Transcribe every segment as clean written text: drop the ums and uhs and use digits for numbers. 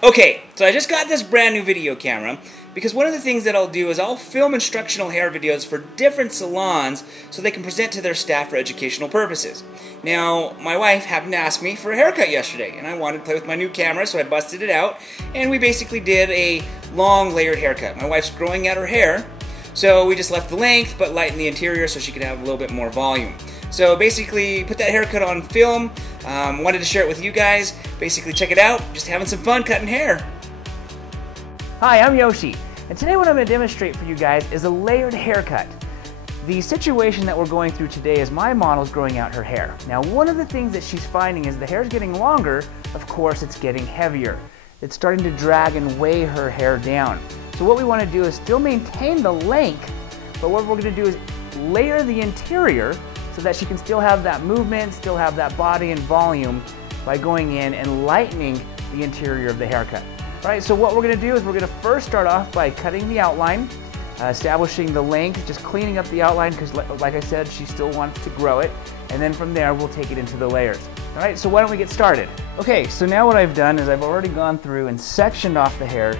Okay, so I just got this brand new video camera because one of the things that I'll do is I'll film instructional hair videos for different salons so they can present to their staff for educational purposes. Now, my wife happened to ask me for a haircut yesterday, and I wanted to play with my new camera, so I busted it out, and we basically did a long layered haircut. My wife's growing out her hair, so we just left the length but lightened the interior so she could have a little bit more volume. So basically, put that haircut on film, wanted to share it with you guys. Basically, check it out, just having some fun cutting hair. Hi, I'm Yoshi, and today what I'm going to demonstrate for you guys is a layered haircut. The situation that we're going through today is my model's growing out her hair. Now, one of the things that she's finding is the hair's getting longer, of course it's getting heavier. It's starting to drag and weigh her hair down. So what we want to do is still maintain the length, but what we're going to do is layer the interior so that she can still have that movement, still have that body and volume by going in and lightening the interior of the haircut. All right, so what we're going to do is we're going to first start off by cutting the outline, establishing the length, just cleaning up the outline because like I said, she still wants to grow it, and then from there we'll take it into the layers. All right, so why don't we get started? Okay, so now what I've done is I've already gone through and sectioned off the hair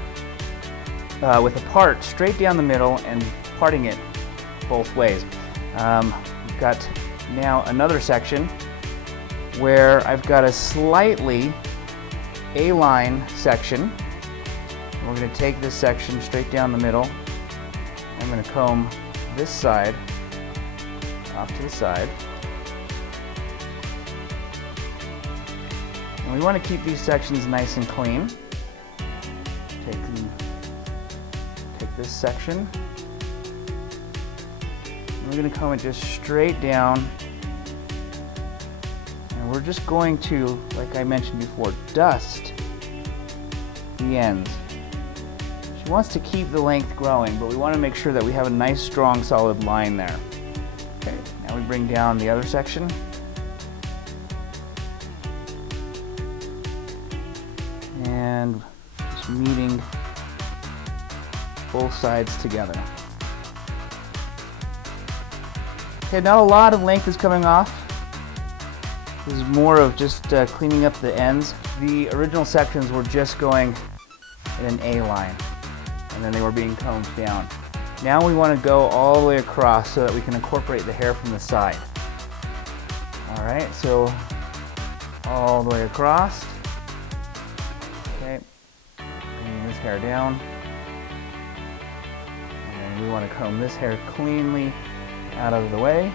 with a part straight down the middle and parting it both ways. We've got now another section where I've got a slightly A-line section. We're going to take this section straight down the middle. I'm going to comb this side off to the side. And we want to keep these sections nice and clean. Take this section. We're going to comb it just straight down, and we're just going to, like I mentioned before, dust the ends. She wants to keep the length growing, but we want to make sure that we have a nice, strong, solid line there. Okay, now we bring down the other section. And just meeting both sides together. Okay, not a lot of length is coming off. This is more of just cleaning up the ends. The original sections were just going in an A line, and then they were being combed down. Now we want to go all the way across so that we can incorporate the hair from the side. All right, so all the way across. Okay, bringing this hair down. And we want to comb this hair cleanly out of the way.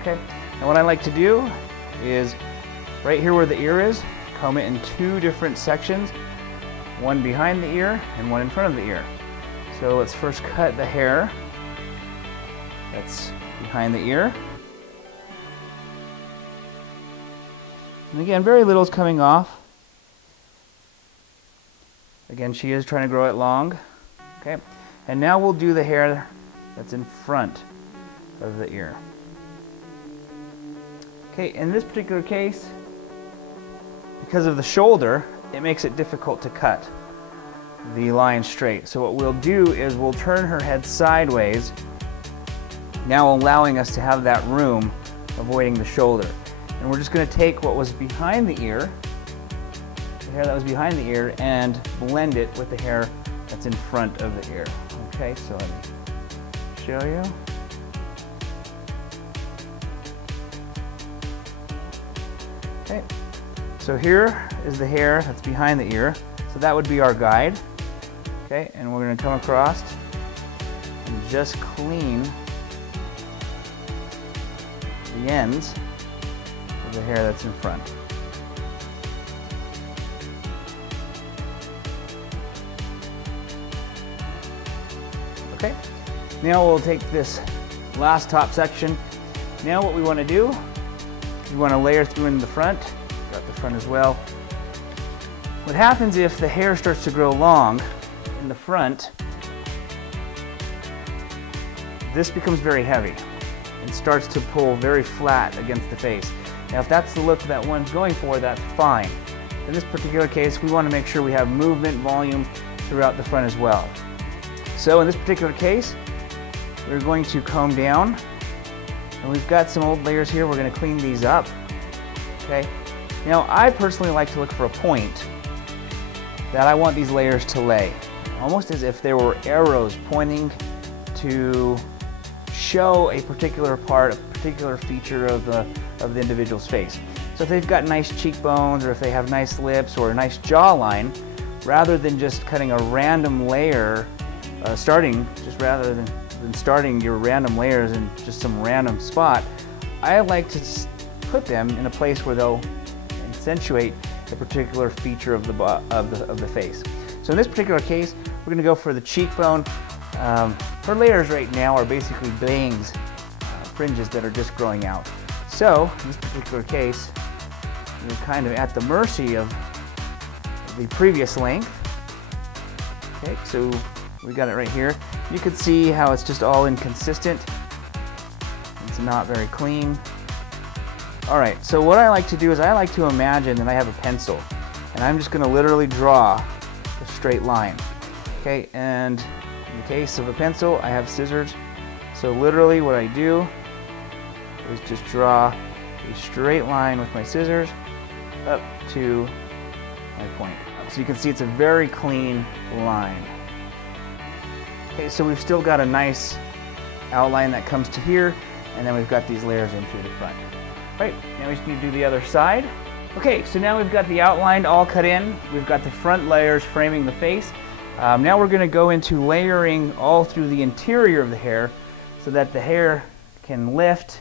Okay, and what I like to do is right here where the ear is, comb it in two different sections, one behind the ear and one in front of the ear. So let's first cut the hair that's behind the ear. And again, very little is coming off. Again, she is trying to grow it long. Okay, and now we'll do the hair that's in front of the ear. Okay, in this particular case, because of the shoulder, it makes it difficult to cut the line straight. So what we'll do is we'll turn her head sideways, now allowing us to have that room, avoiding the shoulder. And we're just going to take what was behind the ear, the hair that was behind the ear, and blend it with the hair that's in front of the ear. Okay, so let me show you. Okay, so here is the hair that's behind the ear, so that would be our guide. Okay, and we're going to come across and just clean the ends of the hair that's in front. Okay, now we'll take this last top section. Now what we want to do, we want to layer through in the front, got the front as well. What happens if the hair starts to grow long in the front, this becomes very heavy and starts to pull very flat against the face. Now if that's the look that one's going for, that's fine. In this particular case, we want to make sure we have movement, volume throughout the front as well. So in this particular case, we're going to comb down And we've got some old layers here. We're going to clean these up. Okay. Now, I personally like to look for a point that I want these layers to lay, almost as if there were arrows pointing to show a particular part, a particular feature of the individual's face. So if they've got nice cheekbones, or if they have nice lips or a nice jawline, rather than just cutting a random layer, rather than starting your random layers in just some random spot, I like to put them in a place where they'll accentuate a particular feature of the face. So in this particular case, we're going to go for the cheekbone. Her layers right now are basically bangs, fringes that are just growing out. So in this particular case, we're kind of at the mercy of the previous length. Okay, so we got it right here. You can see how it's just all inconsistent. It's not very clean. All right, so what I like to do is I like to imagine that I have a pencil, and I'm just going to literally draw a straight line. Okay, and in the case of a pencil, I have scissors. So literally what I do is just draw a straight line with my scissors up to my point. So you can see it's a very clean line. Okay, so we've still got a nice outline that comes to here, and then we've got these layers in through the front. Right, now we just need to do the other side. Okay, so now we've got the outline all cut in. We've got the front layers framing the face. Now we're going to go into layering all through the interior of the hair so that the hair can lift,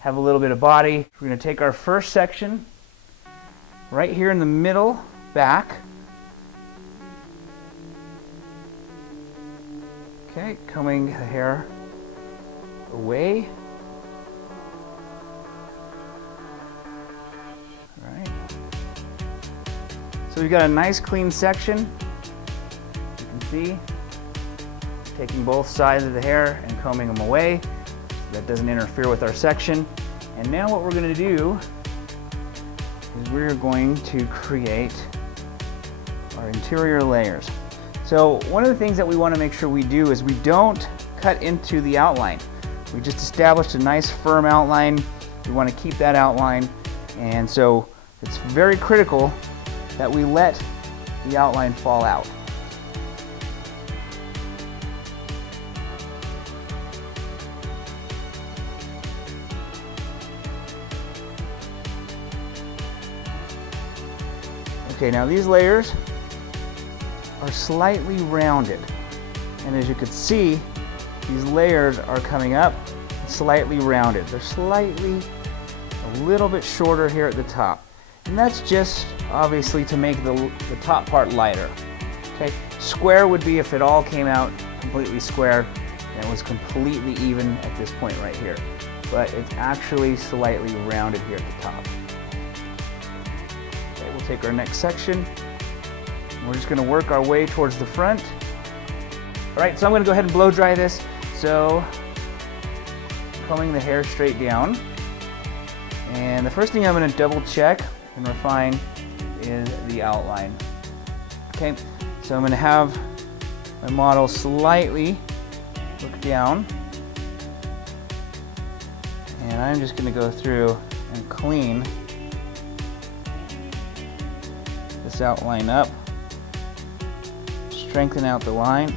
have a little bit of body. We're going to take our first section right here in the middle, back. Okay, combing the hair away. All right. So we've got a nice clean section. You can see, taking both sides of the hair and combing them away so that doesn't interfere with our section. And now what we're going to do is we're going to create our interior layers. So one of the things that we want to make sure we do is we don't cut into the outline. We just established a nice firm outline. We want to keep that outline, and so it's very critical that we let the outline fall out. Okay, now these layers are slightly rounded, and as you can see, these layers are coming up slightly rounded. They're slightly a little bit shorter here at the top, and that's just obviously to make the top part lighter. Okay, square would be if it all came out completely square and it was completely even at this point right here, but it's actually slightly rounded here at the top. Okay, we'll take our next section. We're just going to work our way towards the front. All right, so I'm going to go ahead and blow dry this. So, combing the hair straight down. And the first thing I'm going to double check and refine is the outline. Okay, so I'm going to have my model slightly look down. And I'm just going to go through and clean this outline up. Strengthen out the line.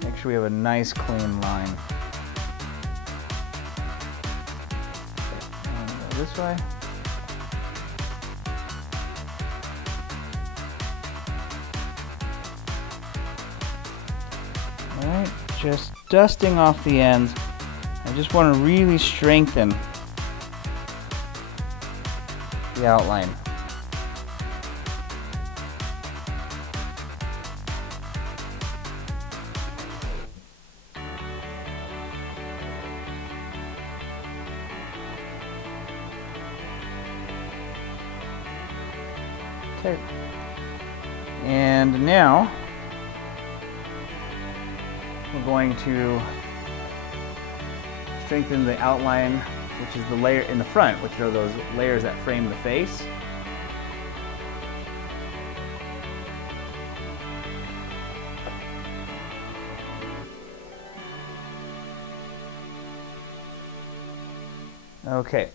Make sure we have a nice clean line. And go this way. Alright, just dusting off the ends. I just want to really strengthen the outline. Okay. And now we're going to strengthen the outline, which is the layer in the front, which are those layers that frame the face. Okay,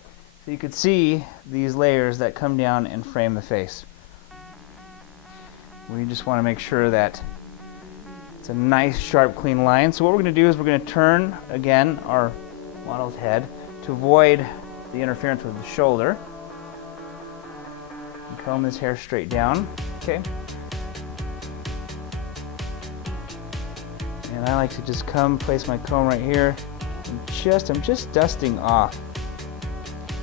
so you could see these layers that come down and frame the face. We just want to make sure that it's a nice, sharp, clean line. So what we're going to do is we're going to turn, again, our model's head to avoid the interference with the shoulder. And comb this hair straight down. Okay. And I like to just place my comb right here, and I'm just dusting off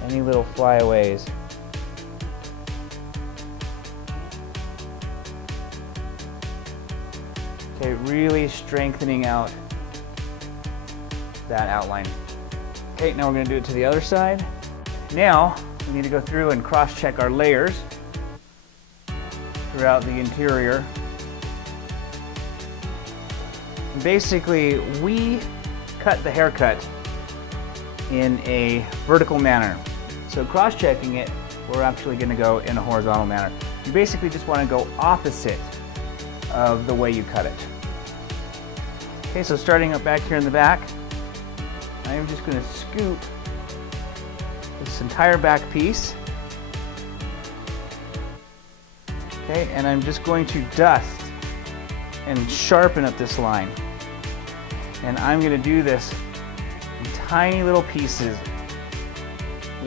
any little flyaways. Okay, really strengthening out that outline. Okay, now we're going to do it to the other side. Now we need to go through and cross-check our layers throughout the interior. And basically, we cut the haircut in a vertical manner. So cross-checking it, we're actually going to go in a horizontal manner. You basically just want to go opposite of the way you cut it. Okay, so starting up back here in the back, I'm just going to scoop this entire back piece. Okay, and I'm just going to dust and sharpen up this line. And I'm going to do this in tiny little pieces,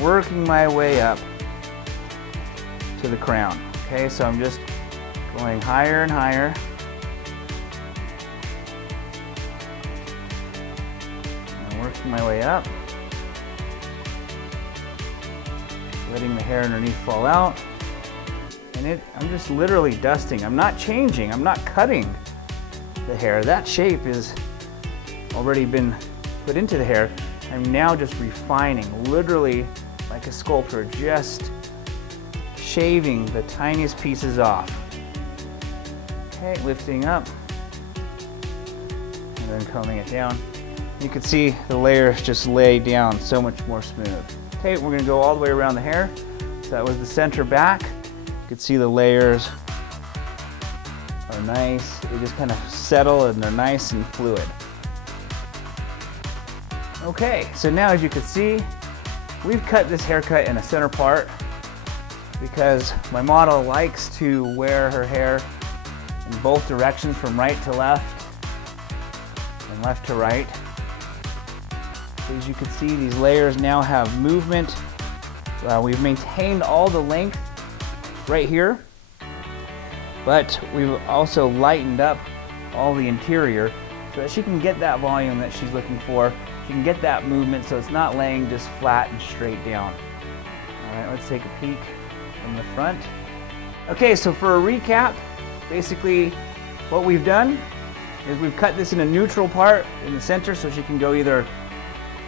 working my way up to the crown. Okay, so I'm just going higher and higher. And working my way up. Letting the hair underneath fall out. And I'm just literally dusting. I'm not changing, I'm not cutting the hair. That shape is already been put into the hair. I'm now just refining, literally like a sculptor, just shaving the tiniest pieces off. Okay, lifting up and then combing it down. You can see the layers just lay down so much more smooth. Okay, we're going to go all the way around the hair. So that was the center back. You can see the layers are nice. They just kind of settle and they're nice and fluid. Okay, so now as you can see, we've cut this haircut in a center part because my model likes to wear her hair in both directions, from right to left and left to right. So as you can see, these layers now have movement. We've maintained all the length right here, but we've also lightened up all the interior so that she can get that volume that she's looking for. She can get that movement so it's not laying just flat and straight down. All right, let's take a peek from the front. Okay, so for a recap, basically what we've done is we've cut this in a neutral part in the center so she can go either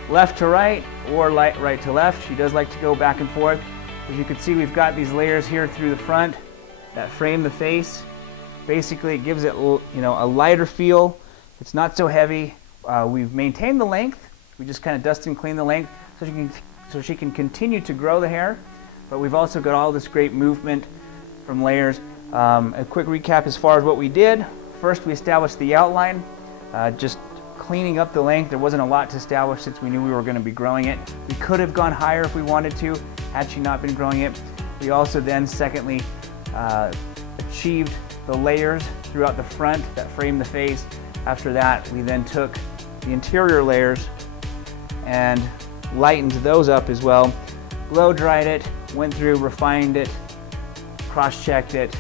left to right or right to left. She does like to go back and forth. As you can see, we've got these layers here through the front that frame the face. Basically, it gives it, you know, a lighter feel. It's not so heavy. We've maintained the length. We just kind of dust and clean the length so she can continue to grow the hair. But we've also got all this great movement from layers. A quick recap as far as what we did. First, we established the outline, just cleaning up the length. There wasn't a lot to establish since we knew we were going to be growing it. We could have gone higher if we wanted to, had she not been growing it. We also then, secondly, achieved the layers throughout the front that frame the face. After that, we then took the interior layers and lightened those up as well. Blow dried it, went through, refined it, cross-checked it,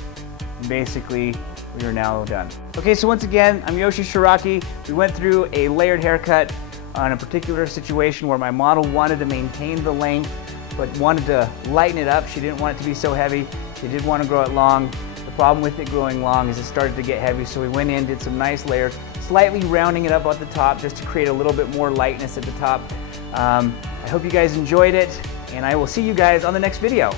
and basically we are now done. Okay, so once again, I'm Yoshi Shiraki. We went through a layered haircut on a particular situation where my model wanted to maintain the length but wanted to lighten it up. She didn't want it to be so heavy. She did want to grow it long. The problem with it growing long is it started to get heavy, so we went in, did some nice layers, slightly rounding it up at the top just to create a little bit more lightness at the top. I hope you guys enjoyed it, and I will see you guys on the next video.